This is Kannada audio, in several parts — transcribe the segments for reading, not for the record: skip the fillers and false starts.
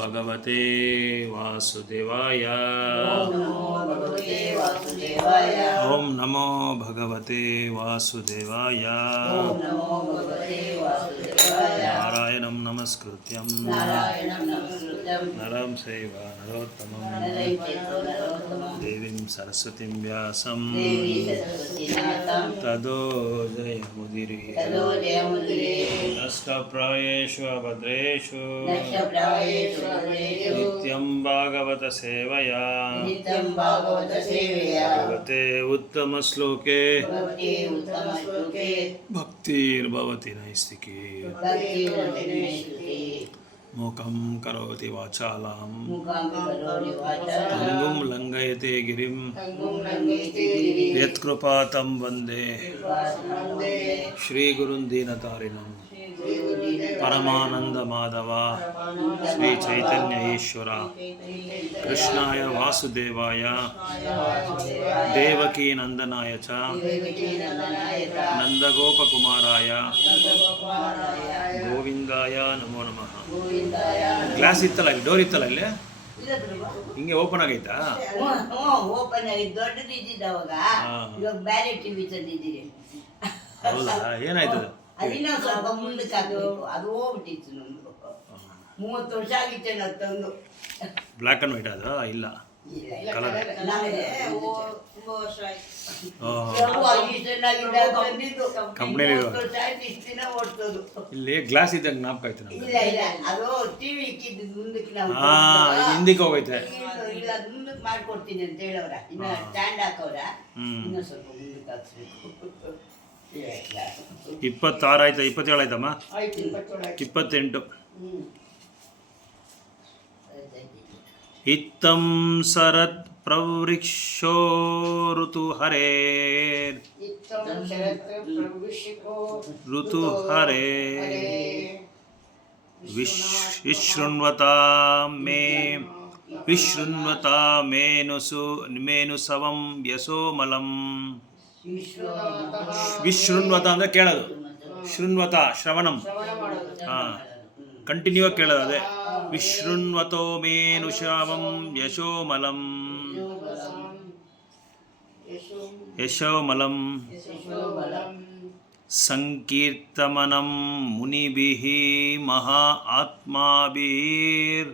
ಭಗವತೆ ವಾಸುದೇವಾಯ. ಓಂ ನಮೋ ಭಗವತೆ ವಾಸುದೇವಾಯ. ನಾರಾಯಣಂ ನಮಸ್ಕೃತ್ಯಂ ನರಂ ಚೈವ ನರೋತ್ತಮಂ ದೇವೀಂ ಸರಸ್ವತಿಂ ವ್ಯಾಸಂ ತದೋ ಜಯಮುದಿರೇ. ನಷ್ಟಪ್ರಾಯೇಷು ಅಭದ್ರೇಷು ನಿತ್ಯಂ ಭಾಗವತ ಸೇವಯಾ ಭಗವತೆ ಉತ್ತಮ ಶ್ಲೋಕೆ ಭಕ್ತಿರ್ಭವತಿ ನೈಸ್ತಿಕಿ. ಮೂಕಂ ಕರೋತಿ ವಾಚಾಲಂ ಪಂಗುಂ ಲಂಘಯತೆ ಗಿರಿಂ ಯತ್ಕೃಪಾತಂ ವಂದೇ ಶ್ರೀಗುರುಂ ದೀನತಾರಿಣಂ ಪರಮಾನಂದ ಮಾಧವ ಶ್ರೀ ಚೈತನ್ಯ ಈಶ್ವರ ಕೃಷ್ಣಾಯ ವಾಸುದೇವಾಯ ದೇವಕೀ ನಂದನಾಯ ಚ ನಂದಗೋಪಕುಮಾರಾಯ ಗೋವಿಂದಾಯ ನಮೋ ನಮಃ. ಗ್ಲಾಸ್ ಇತ್ತಲ್ಲ, ಡೋರ್ ಇತ್ತಲ್ಲ, ಇಲ್ಲಿ ಹಿಂಗೆ ಓಪನ್ ಆಗೈತಾ? ಓಪನ್ ಆಗಿ ದೊಡ್ಡದು ಇದ್ದಿದ್ದವಾಗ ಇವಾಗ ಬ್ಯಾರೆ ಟಿವಿ ತಂದಿದ್ದೀರಿ. ಹೌದಾ? ಏನಾಯ್ತು? ಅದಿನ್ನ ಸ್ವಲ್ಪ ಮುಂದಕ್ಕೆ ಹಾಕಬೇಕು. ಅದು ಹೋಗ್ಬಿಟ್ಟಿತ್ತು ನಮ್ದು. 30 ವರ್ಷ ಆಗಿತ್ತೆ ನಾವು ತಂದು. ಬ್ಲ್ಯಾಕ್ ಅಂಡ್ ವೈಟ್ ಅದು? ಇಲ್ಲ, ಕಲರ್. ತುಂಬಾ ವರ್ಷ ಆಯ್ತು. ಇಲ್ಲಿ ಗ್ಲಾಸ್ ಇದ್ದಂಗೆ ಜ್ಞಾಪಕ ಆಯ್ತು ನಮ್ಗೆ. ಇಲ್ಲ ಇಲ್ಲ, ಅದು ಟಿವಿ ಇಕ್ಕಿದ್ದು ಮುಂದಕ್ಕೆ ನಾವು ಹಿಂದಿಗೆ ಹೋಗೈತೆ. ಇಲ್ಲ, ಮುಂದಕ್ಕೆ ಮಾಡ್ಕೊಡ್ತೀನಿ ಅಂತ ಹೇಳವ್ರ. ಇನ್ನ ಸ್ಟ್ಯಾಂಡ್ ಹಾಕವ್ರ, ಇನ್ನ ಸ್ವಲ್ಪ ಮುಂದಕ್ಕೆ ಹಾಕ್ಸ್ಬೇಕು. 26 ಆಯ್ತಾ? 27 ಆಯ್ತಮ್ಮ? 28. ಇತ್ತಂ ಶರತ್ ಪ್ರವೃಕ್ಷೋ ಋತು ಹರೇರ್ ಋತು ಹರೇ ವಿಶೃಣ್ವತಾ ಮೇನುಸವಂ ಯಸೋಮಲಂ. ವಿಶೃಣ್ವತ ಅಂದರೆ ಕೇಳೋದು, ಶೃಣ್ವತ ಶ್ರವಣಂ. ಕಂಟಿನ್ಯೂ ಆಗಿ ಕೇಳೋದು, ಅದೇ ವಿಶೃಣ್ವತೋ ಮೇನುಷವಂ ಯಶೋಮಲಂ ಯಶೋಮಲಂ. ಸಂಕೀರ್ತಮನಂ ಮುನಿಭಿಃ ಮಹಾ ಆತ್ಮಾಭಿರ್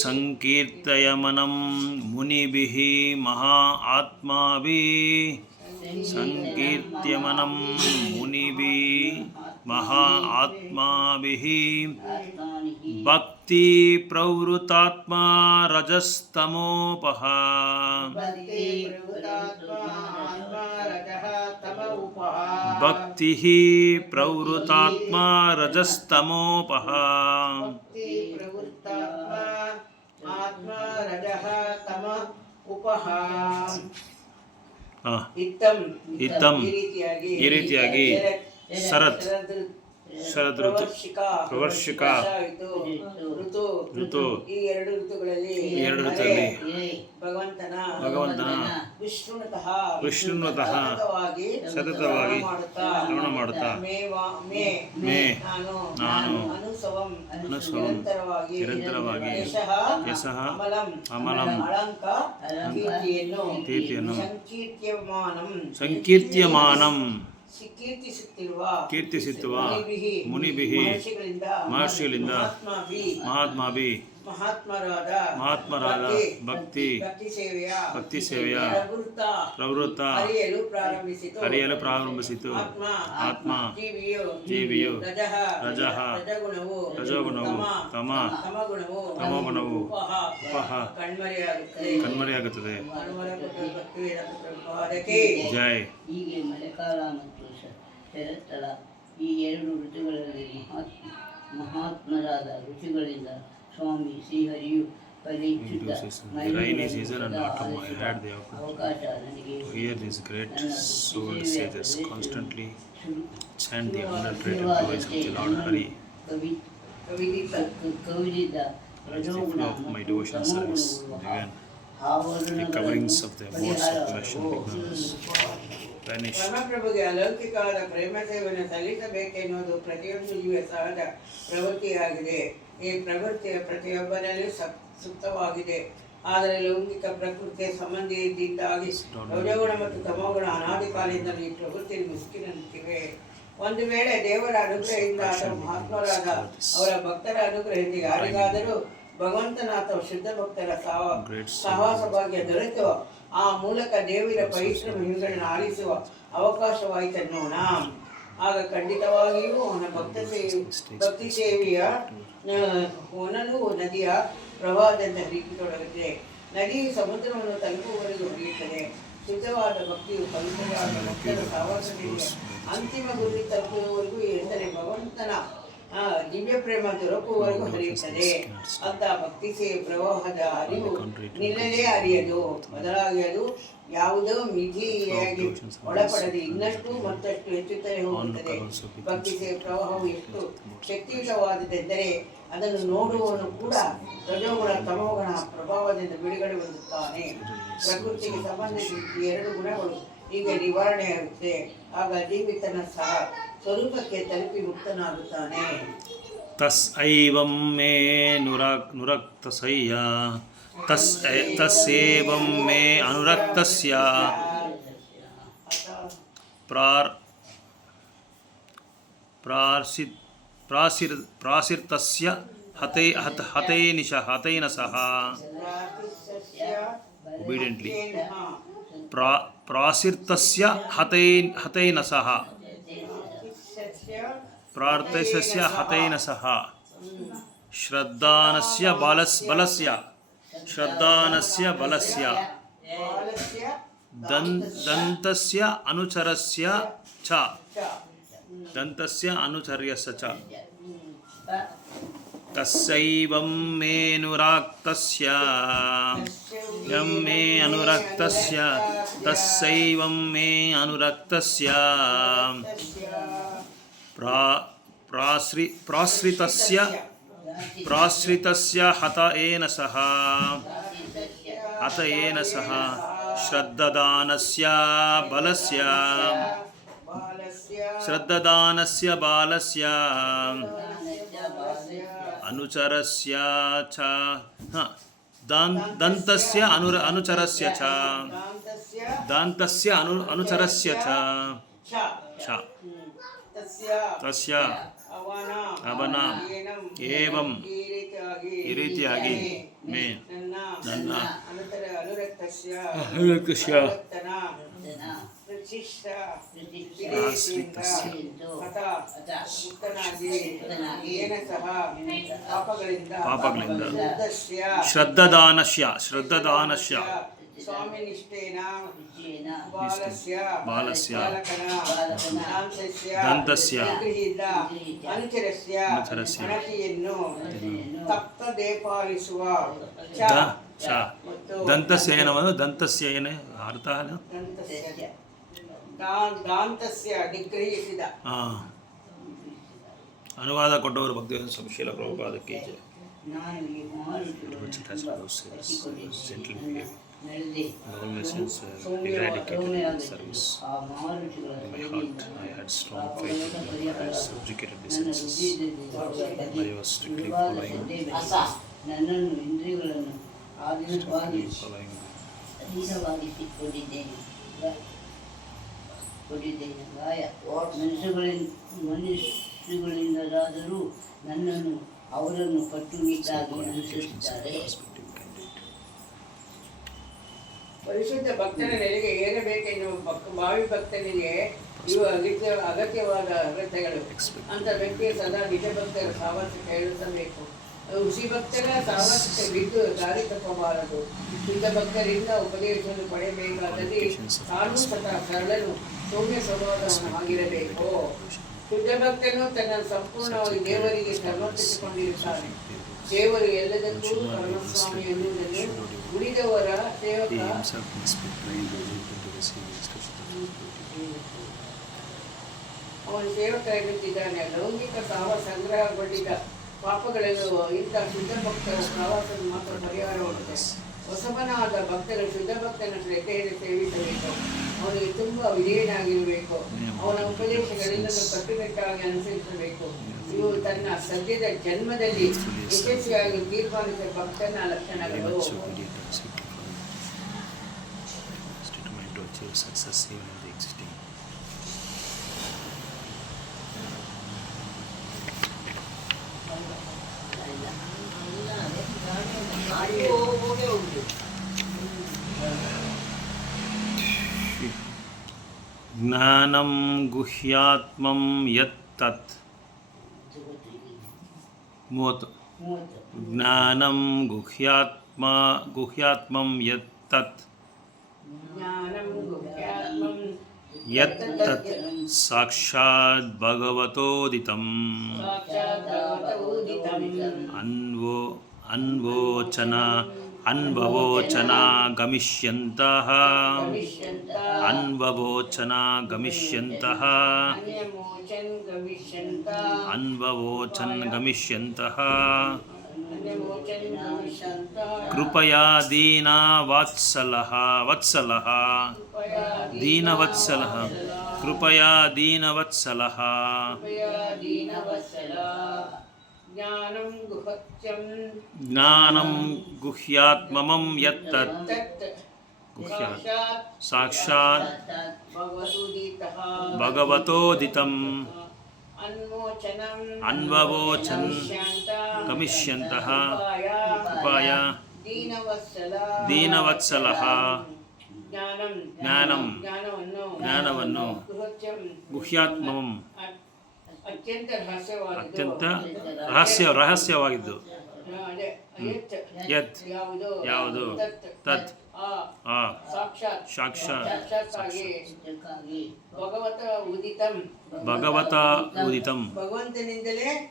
ಸಂಕೀರ್ತಯಮನಂ ಮುನಿಭಿಃ ಮಹಾ ಆತ್ಮಾಭಿಃ ಸಂಕೀರ್ತ್ಯಮನಂ ಮುನಿಭಿಃ ಮಹಾ ಆತ್ಮಾಭಿಃ ಭಕ್ತಿ ಪ್ರವೃತ್ತಾತ್ಮಾ ರಜಸ್ತಮೋಪಹ. ಭಕ್ತಿ ಪ್ರವೃತ್ತಾತ್ಮಾ ರಜಸ್ತಮೋಪಹ. ಇತ್ತಂ ಈ ರೀತಿಯಾಗಿ ಶರತ್ ಋತು ಪ್ರವರ್ಷಿಕ ಋತು ಈ ಎರಡು ಋತುಗಳಲ್ಲಿ ಭಗವಂತನ ವಿಷ್ಣುನತಃ ಸತತವಾಗಿ ಶ್ರವಣ ಮಾಡುತ್ತಾ ಮೇ ನಾನು ಅನುಸವಂ ನಿರಂತರವಾಗಿ ಯಶಃ ಅಮಲಂ ಕೀರ್ತಿಯನ್ನು ಸಂಕೀರ್ತ್ಯಮಾನಂ ಕೀರ್ತಿಸುತ್ತಿರುವ ಮುನಿಭಿಃ ಮಹರ್ಷಿಗಳಿಂದ ಮಹಾತ್ಮಾಭಿ ಮಹಾತ್ಮರಾದ ಭಕ್ತಿ ಸೇವೆಯ ಪ್ರವೃತ್ತ ಹರಿಯಲು ಪ್ರಾರಂಭಿಸಿತು. ಆತ್ಮ ಜೀವಿಯು ರಜಃ ರಜೋಗುಣವು ತಮೋಗುಣವು ಉಪಹ ಕಣ್ಮರೆಯಾಗುತ್ತದೆ. ಜೈ. ಹೀಗೆ ಮಳೆಕಾಲ ಮತ್ತು ಶರತ್ತಳ ಈ ಎರಡು ಋತುಗಳಲ್ಲಿ ಮಹಾತ್ಮರಾದ ಋಷಿಗಳಿಂದ ಸ್ವಾಮಿ ಶ್ರೀಹರಿಯು ಪರೀಕ್ಷಿತ ಅವಕಾಶ ನನಗೆ ಕವಿದಿದ್ದ The coverings of the modes of passion vanish. ಪರಮಪ್ರಭುಗೆ ಅಲೌಕಿಕವಾದ ಪ್ರೇಮ ಸೇವೆಯನ್ನು ಸಲ್ಲಿಸಬೇಕೆನ್ನುವುದು ಪ್ರತಿಯೊಂದು ಜೀವಿಯ ಸಹಜ ಪ್ರವೃತ್ತಿಯಾಗಿದೆ. ಈ ಪ್ರವೃತ್ತಿಯ ಪ್ರತಿಯೊಬ್ಬರಲ್ಲೂ ಸುಪ್ತವಾಗಿದೆ. ಆದರೆ ಲೌಕಿಕ ಪ್ರಕೃತಿಯ ಸಂಬಂಧಿಯಿಂದಾಗಿ ರಜೋಗುಣ ಮತ್ತು ತಮೋಗುಣ ಅನಾದಿ ಕಾಲದಿಂದಲೂ ಈ ಪ್ರವೃತ್ತಿ ಮುಸುಕಿನಂತಿವೆ. ಒಂದು ವೇಳೆ ದೇವರ ಅನುಗ್ರಹದಿಂದ ಅಥವಾ ಮಹಾತ್ಮರಾದ ಅವರ ಭಕ್ತರ ಅನುಗ್ರಹದಿಂದ ಯಾರಿಗಾದರೂ ಭಗವಂತನ ಅಥವಾ ಶುದ್ಧ ಭಕ್ತರ ಸಹವಾಸ ಭಾಗ್ಯ ದೊರೆತು ಆ ಮೂಲಕ ದೇವರ ಪರಿಶ್ರಮ ಇವುಗಳನ್ನು ಆಲಿಸುವ ಅವಕಾಶವಾಯಿತೆನ್ನೋಣ. ಆಗ ಖಂಡಿತವಾಗಿಯೂ ಅವನ ಭಕ್ತಿ ಸೇವೆಯ ಹೊನಲು ನದಿಯ ಪ್ರವಾಹದಿಂದ ಹರಿಯತೊಡಗಿದೆ. ನದಿಯು ಸಮುದ್ರವನ್ನು ತಲುಪುವವರೆಗೂ ಹರಿಯುತ್ತದೆ. ಶುದ್ಧವಾದ ಭಕ್ತಿಯು ಪವಿತ್ರವಾದ ಭಕ್ತರ ಸಹವಾಸದಿಂದ ಅಂತಿಮ ಗುರಿ ತಲುಪುವವರೆಗೂ, ಎಂದರೆ ಭಗವಂತನ ದಿವ್ಯ ಪ್ರೇಮ ದೊರಕುವವರೆಗೂ ಹರಿಯುತ್ತದೆ. ಅಂತ ಭಕ್ತಿ ಸೇವೆ ಪ್ರವಾಹದ ಅರಿವು ನಿಲ್ಲಲೇ ಹರಿಯದು, ಬದಲಾಗಿ ಅದು ಯಾವುದೋ ಮಿತಿಯಾಗಿ ಒಳಪಡದೆ ಇನ್ನಷ್ಟು ಮತ್ತಷ್ಟು ಹೆಚ್ಚುತ್ತಲೇ ಹೋಗುತ್ತದೆ. ಭಕ್ತಿ ಸೇವೆ ಪ್ರವಾಹವು ಎಷ್ಟು ಶಕ್ತಿಯುತವಾದದೆಂದರೆ ಅದನ್ನು ನೋಡುವವನು ಕೂಡ ರಜೋಗುಣ ತಮೋಗುಣ ಪ್ರಭಾವದಿಂದ ಬಿಡುಗಡೆ ಹೊಂದುತ್ತಾನೆ. ಪ್ರಕೃತಿಗೆ ಸಂಬಂಧಿಸಿದ ಎರಡು ಗುಣಗಳು ಈಗ ನಿವಾರಣೆಯಾಗುತ್ತೆ. ಆಗ ಜೀವಿತನ ಸಹ ಸ್ವರೂಪಕ್ಕೆ ತಲುಪಿ ಮುಕ್ತನಾಗುತ್ತಾನೆ. ತಸ್ಐವಂ ಮೇ ನುರಕ್ತಸ್ಯ ತಸ್ಯೇವಂ ಮೇ ಅನುರಕ್ತಸ್ಯ ಪ್ರಾಸಿರ್ತಸ್ಯ ಹತೈನ ಸಹ obediently ಪ್ರಾಸಿರ್ತಸ್ಯ ಹತೈನ ಸಹ ಪ್ರಾರ್ಥಸ್ಯ ಹತೈನ ಸಹ ಶ್ರದ್ಧಾನಸ್ಯ ಬಲಸ್ಯ ದಂತಸ್ಯ ಅನುಚರಸ್ಯ ಚ ತಸ್ಯೈವಂ ಮೇ ನುರಾಕ್ತಸ್ಯ ಮೇ ಅನುರಕ್ತಸ್ಯ ತಸ್ಯೈವಂ ಮೇ ಅನುರಕ್ತಸ್ಯ ಪ್ರಾಶ್ರಿತಸ್ಯ ಹತಯೇನ ಸಹ ಶ್ರದ್ಧಾನಸ್ಯ ಬಾಲಸ್ಯ ಅನುಚರಸ್ಯ ಚ ದಂತಸ್ಯ ಅನುಚರಸ್ಯ ಚ ತಸ್ಯ ಅವನ ಏವಂ ಈ ರೀತಿಯಾಗಿ ಮೇ ನನ್ನ ಅನುರಕ್ತಸ್ಯ ಪಾಪಗಳಿಂದ ಶ್ರದ್ಧಾದಾನಸ್ಯ ಬಾಲಸ್ಯ ದಂತಸ್ಯ ಅನುಚರಸ್ಯ ದಂತಸ್ಯ ಏನವನು ದಂತಸ್ಯ ಏನೇ ಅರ್ಥ ಅನುವಾದ ಕೊಟ್ಟವರು ಭಕ್ತಿವೇದಾಂತ ಸ್ವಾಮಿ Srila ಪ್ರಭುಪಾದಕ್ಕೆ Government since eradicated service. In my heart, I had strong faith in them. I subjugated the senses. I was strictly following ಮನುಷ್ಯಗಳಿಂದಾದರೂ ನನ್ನನ್ನು ಅವರನ್ನು ಕಟ್ಟುನಿಟ್ಟಾಗಿ ಅನುಸರಿಸುತ್ತಾರೆ. ಪರಿಶುದ್ಧ ಭಕ್ತನ ನೆಲೆಗೆ ಏರಬೇಕೆನ್ನುವ ಭಾವಿ ಭಕ್ತನಿಗೆ ಇವು ಅಗತ್ಯವಾದ ಅಗತ್ಯಗಳು. ಅಂತ ವ್ಯಕ್ತಿಯ ಸದಾ ನಿಜ ಭಕ್ತರ ಸಹವಾಸ ಕೇಳಿಸಬೇಕು. ಹುಸಿ ಭಕ್ತರ ಸಹವಾಸಕ್ಕೆ ಬಿದ್ದು ದಾರಿ ತಪ್ಪಬಾರದು. ಶುದ್ಧ ಭಕ್ತರಿಂದ ಉಪದೇಶವನ್ನು ಪಡೆಯಬೇಕಾದಲ್ಲಿ ತಾನು ಸ್ವತಃ ಸರಳನು ಸೌಮ್ಯ ಸ್ವಭಾವವನ್ನು ಆಗಿರಬೇಕು. ಶುದ್ಧ ಭಕ್ತನು ತನ್ನ ಸಂಪೂರ್ಣವಾಗಿ ದೇವರಿಗೆ ಸಮರ್ಪಿಸಿಕೊಂಡಿರುತ್ತಾನೆ. ದೇವರು ಎಲ್ಲದಕ್ಕೂ ಪರಮಸ್ವಾಮಿ ಎನ್ನುವುದನ್ನು ಉಳಿದವರ ಸೇವಕ ಅವನ ಸೇವಕ ಎನ್ನುತ್ತಿದ್ದಾನೆ. ಲೌಕಿಕ ಸಹವಾಸ ಸಂಗ್ರಹಗೊಂಡಿದ್ದ ಪಾಪಗಳೆಲ್ಲವೂ ಇಂಥ ಶುದ್ಧ ಭಕ್ತರ ಸಹವಾಸದ ಮಾತ್ರ ಪರಿಹಾರವಾಗುತ್ತದೆ. ಹೊಸಬನಾದ ಭಕ್ತರು ಶುದ್ಧ ಭಕ್ತನ ಶ್ರದ್ಧೆಯನ್ನು ಸೇವಿಸಬೇಕು. ಅವನಿಗೆ ತುಂಬ ವಿಧೇಯನಾಗಿರಬೇಕು. ಅವನ ಉಪದೇಶಗಳೆಲ್ಲರೂ ಕಟ್ಟುನಿಟ್ಟಾಗಿ ಅನುಸರಿಸಬೇಕು. ಇವು ತನ್ನ ಸದ್ಯದ ಜನ್ಮದಲ್ಲಿ ಯಶಸ್ವಿಯಾಗಿ ತೀರ್ಮಾನಿಸಿದ ಭಕ್ತನ ಲಕ್ಷಣಗಳು. ಜ್ಞಾನಂ ಗುಹ್ಯಾತ್ಮಂ ಯತ್ತತ್ 30 ಜ್ಞಾನಂ ಗುಹ್ಯಾತ್ಮಂ ಯತ್ತತ್ ಯತ್ತತ್ ಸಾಕ್ಷಾತ್ ಭಗವತೋದಿತಂ ಅನ್ವವೋಚನ ಗಮಿಷ್ಯಂತಃ ಕೃಪಯಾ ದೀನವತ್ಸಲಃ ಕೃಪಯಾ ದೀನವತ್ಸಲಃ ಜ್ಞಾನಂ ಗುಹ್ಯಾತ್ಮಂ ಯತ್ತತ್ ಸಾಕ್ಷಾತ್ ಭಗವತೋದಿತಂ ಅನ್ವವೋಚನ್ ಗಮಿಷ್ಯಂತಃ ಕೃಪಯಾ ದೀನವತ್ಸಲಃ ಜ್ಞಾನವನ್ನು ಗುಹ್ಯಾತ್ಮಂ ಅತ್ಯಂತ ರಹಸ್ಯವಾಗಿದ್ದು ಯತ್ ಯಾವುದು ತತ್ ಸಾಕ್ಷಾತ್ ಭಗವತ ಉದಿತಂ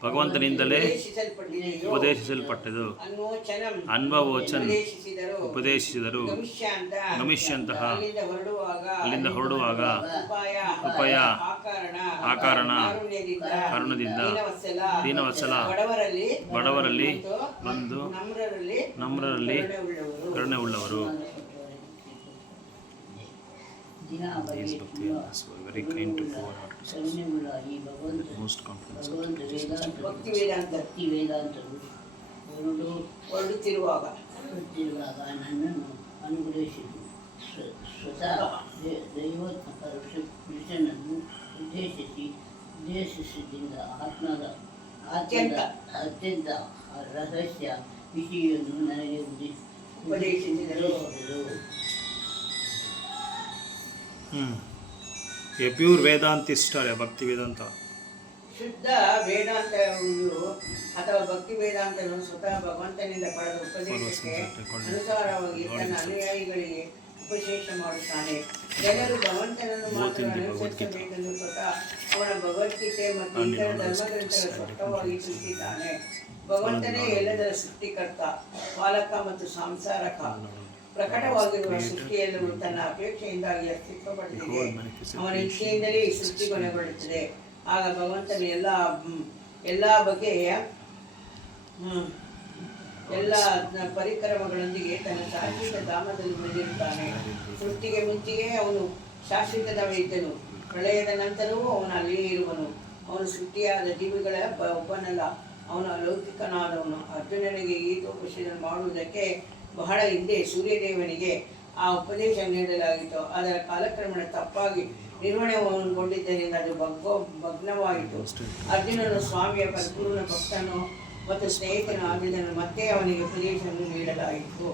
ಭಗವಂತನಿಂದಲೇ ಉಪದೇಶಿಸಲ್ಪಟ್ಟದು ಅನ್ವವೋಚನ್ ಉಪದೇಶಿಸಿದರು ಗಮಿಷ್ಯಂತಹ ಅಲ್ಲಿಂದ ಹೊರಡುವಾಗ ಕೃಪಯ ಆ ಕಾರಣ ಕರುಣದಿಂದ ದೀನವತ್ಸಲ ಬಡವರಲ್ಲಿ ಒಂದು ನಮ್ರರಲ್ಲಿ ಕರುಣೆ ಉಳ್ಳವರು. These Bhaktivedanta were very kind to poor hearts. Most confidence of ಭಕ್ತಿವೇದಾಂತರು ಹೊರಡುತ್ತಿರುವಾಗ ನನ್ನನ್ನು ಅನುಗ್ರಹಿಸಿತು. ಸ್ವತಃ ದೈವಾತ್ಮಕ ಪುರುಷನನ್ನು ಉದ್ದೇಶಿಸಿದಿಂದ ಆತ್ಮದ ಅತ್ಯಂತ ರಹಸ್ಯ ವಿಷಯವನ್ನು ನನಗೆ ಉಪದೇಶಿಸಿದರು. A pure Vedantist or a Bhakti Vedanta? ಶುದ್ಧ ವೇದಾಂತ ಅಥವಾ ಭಕ್ತಿ ವೇದಾಂತನು ಸ್ವತಃ ಭಗವಂತನಿಂದ ಪಡೆದ ಉಪದೇಶಕ್ಕೆ ಅನುಸಾರವಾಗಿ ತನ್ನ ಅನುಯಾಯಿಗಳಿಗೆ ಉಪದೇಶ ಮಾಡುತ್ತಾನೆ. ಜನರು ಭಗವಂತನನ್ನು ಮಾತ್ರ ಅನುಸರಿಸಬೇಕೆಂದು ಸ್ವತಃ ಅವನ ಭಗವದ್ಗೀತೆ ಮತ್ತು ಇತರ ಧರ್ಮಗ್ರಂಥಗಳ ಸ್ಪಷ್ಟವಾಗಿ ತಿಳಿಸಿದ್ದಾನೆ. ಭಗವಂತನೇ ಎಲ್ಲದರ ಸೃಷ್ಟಿಕರ್ತ, ಪಾಲಕ ಮತ್ತು ಸಂಸಾರಕ. ಪ್ರಕಟವಾಗಿರುವ ಸೃಷ್ಟಿಯೆಲ್ಲವೂ ತನ್ನ ಅಪೇಕ್ಷೆಯಿಂದಾಗಿ ಅಸ್ತಿತ್ವಪಟ್ಟಿದೆ. ಅವನ ಇಚ್ಛೆಯಿಂದಲೇ ಈ ಸೃಷ್ಟಿ ಕೊನೆಗೊಳ್ಳುತ್ತದೆ. ಆಗ ಭಗವಂತನು ಎಲ್ಲ ಬಗೆಯ ಎಲ್ಲ ಪರಿಕ್ರಮಗಳೊಂದಿಗೆ ತನ್ನ ಶಾಶ್ವತ ಧಾಮದಲ್ಲಿ ಬೆಳೆದಿರುತ್ತಾನೆ. ಸೃಷ್ಟಿಗೆ ಮುಂಚೆಯೇ ಅವನು ಶಾಶ್ವತದವೇ ಇದ್ದನು. ಪ್ರಳಯದ ನಂತರವೂ ಅವನು ಅಲ್ಲಿಯೇ ಇರುವನು. ಅವನು ಸೃಷ್ಟಿಯಾದ ಜೀವಿಗಳ ಒಬ್ಬನಲ್ಲ, ಅವನು ಅಲೌಕಿಕನಾದವನು. ಅರ್ಜುನನಿಗೆ ಗೀತೋಪದೇಶ ಮಾಡುವುದಕ್ಕೆ ಬಹಳ ಹಿಂದೆ ಸೂರ್ಯದೇವನಿಗೆ ಆ ಉಪದೇಶ ನೀಡಲಾಗಿತ್ತು. ಅದರ ಕಾಲಕ್ರಮೇಣ ತಪ್ಪಾಗಿ ನಿರ್ವಹಣೆಗೊಂಡಿದ್ದರಿಂದ ಅದು ಭಗ್ನವಾಯಿತು. ಅರ್ಜುನನು ಸ್ವಾಮಿಯ ಪರಿಪೂರ್ಣ ಭಕ್ತನು ಮತ್ತು ಸ್ನೇಹಿತನು ಆಗಿದ್ದನು. ಮತ್ತೆ ಅವನಿಗೆ ಉಪದೇಶವನ್ನು ನೀಡಲಾಯಿತು.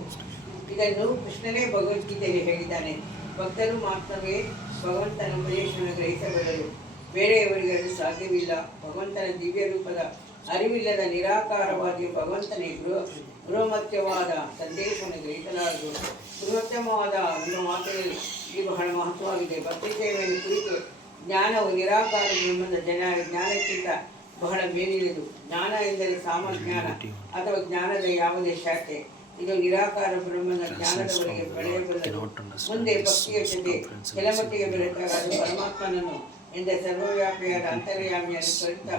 ಇದನ್ನು ಕೃಷ್ಣನೇ ಭಗವದ್ಗೀತೆಯಲ್ಲಿ ಹೇಳಿದ್ದಾನೆ. ಭಕ್ತರು ಮಾತ್ರವೇ ಭಗವಂತನ ಉಪದೇಶವನ್ನು ಗ್ರಹಿಸಬಲ್ಲರು, ಬೇರೆಯವರಿಗೆ ಅದು ಸಾಧ್ಯವಿಲ್ಲ. ಭಗವಂತನ ದಿವ್ಯ ರೂಪದ ಅರಿವಿಲ್ಲದ ನಿರಾಕಾರವಾದಿ ಭಗವಂತನೇ ಬೃಹತ್ಯವಾದ ಸಂದೇಶವನ್ನು ಗ್ರಹಿಸಲಾರದು. ಬೃಹತ್ತಮವಾದ ಒಂದು ಮಾತಿನಲ್ಲಿ ಇದು ಬಹಳ ಮಹತ್ವವಾಗಿದೆ. ಭಕ್ತಿ ಸೇವೆಯನ್ನು ಕುರಿತು ಜ್ಞಾನವು ನಿರಾಕಾರ ಬ್ರಹ್ಮದ ಜ್ಞಾನಕ್ಕಿಂತ ಬಹಳ ಮೇಲಿರುವುದು. ಜ್ಞಾನ ಎಂದರೆ ಸಾಮಜ್ಞಾನ ಅಥವಾ ಜ್ಞಾನದ ಯಾವುದೇ ಶಾಖೆ. ಇದು ನಿರಾಕಾರ ಬ್ರಹ್ಮನ ಜ್ಞಾನದವರೆಗೆ ಬೆಳೆಯಬಲ್ಲದು. ಮುಂದೆ ಭಕ್ತಿಯ ಜೊತೆ ಕೆಲಮಟ್ಟಿಗೆ ಬೆರೆತಾಗ ಅದು ಪರಮಾತ್ಮನನ್ನು ಎಂದ ಸರ್ವವ್ಯಾಪಿಯಾದ ಅಂತರ್ಯಾಮಿಯನ್ನು ಸ್ವರಿತ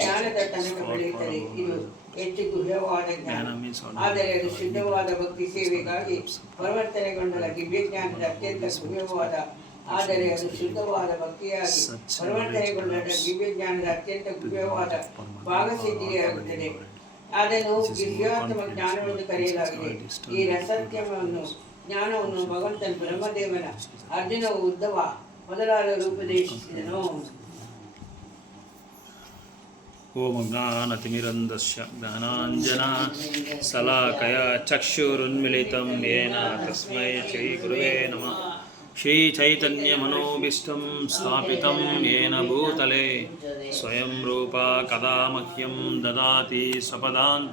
ಜ್ಞಾನದ ತನಕ ಬೆಳೆಯುತ್ತದೆ. ಇದು ಹೆಚ್ಚು ಗುಹ್ಯವಾದ ಜ್ಞಾನ, ಆದರೆ ಅದು ಶುದ್ಧವಾದ ಭಕ್ತಿ ಸೇವೆಗಾಗಿ ಪರಿವರ್ತನೆಗೊಂಡ ದಿವ್ಯಜ್ಞಾನದ ಅತ್ಯಂತ ಗುಹ್ಯವಾದ, ಆದರೆ ಅದು ಶುದ್ಧವಾದ ಭಕ್ತಿಯಾಗಿ ಪರಿವರ್ತನೆಗೊಂಡ ದಿವ್ಯಜ್ಞಾನದ ಅತ್ಯಂತ ಗುಹ್ಯವಾದ ಭಾಗಸಿದ್ಧಿಯಾಗುತ್ತದೆ. ಅದನ್ನು ಗಿರ್ಯಾತ್ಮ ಜ್ಞಾನವೆಂದು ಕರೆಯಲಾಗಿದೆ. ಈ ರಸತ್ಯವನ್ನು ಜ್ಞಾನವನ್ನು ಭಗವಂತನ ಬ್ರಹ್ಮದೇವನ ಅರ್ಜುನ ಉದ್ಧವ ಮೊದಲಾದ ರೂಪದೇಶಿಸಿದನು. ಓಂ ಜ್ಞಾನತಿಮಿರಂಧಸ್ಯ ಜ್ಞಾನಾಂಜನಾ ಶಲಾಕಯ ಚಕ್ಷುರುನ್ಮಿಲಿತಂ ಯೇನ ತಸ್ಮೈ ಶ್ರೀ ಗುರುವೇ ನಮಃ. ಶ್ರೀ ಚೈತನ್ಯಮನೋಭೀಷ್ಟಂ ಸ್ಥಾಪಿತಂ ಯೇನ ಭೂತಲೆ ಸ್ವಯಂ ರೂಪ ಕದಾ ಮಹ್ಯಂ ದದಾತಿ ಸ್ವಪದಾಂತಿ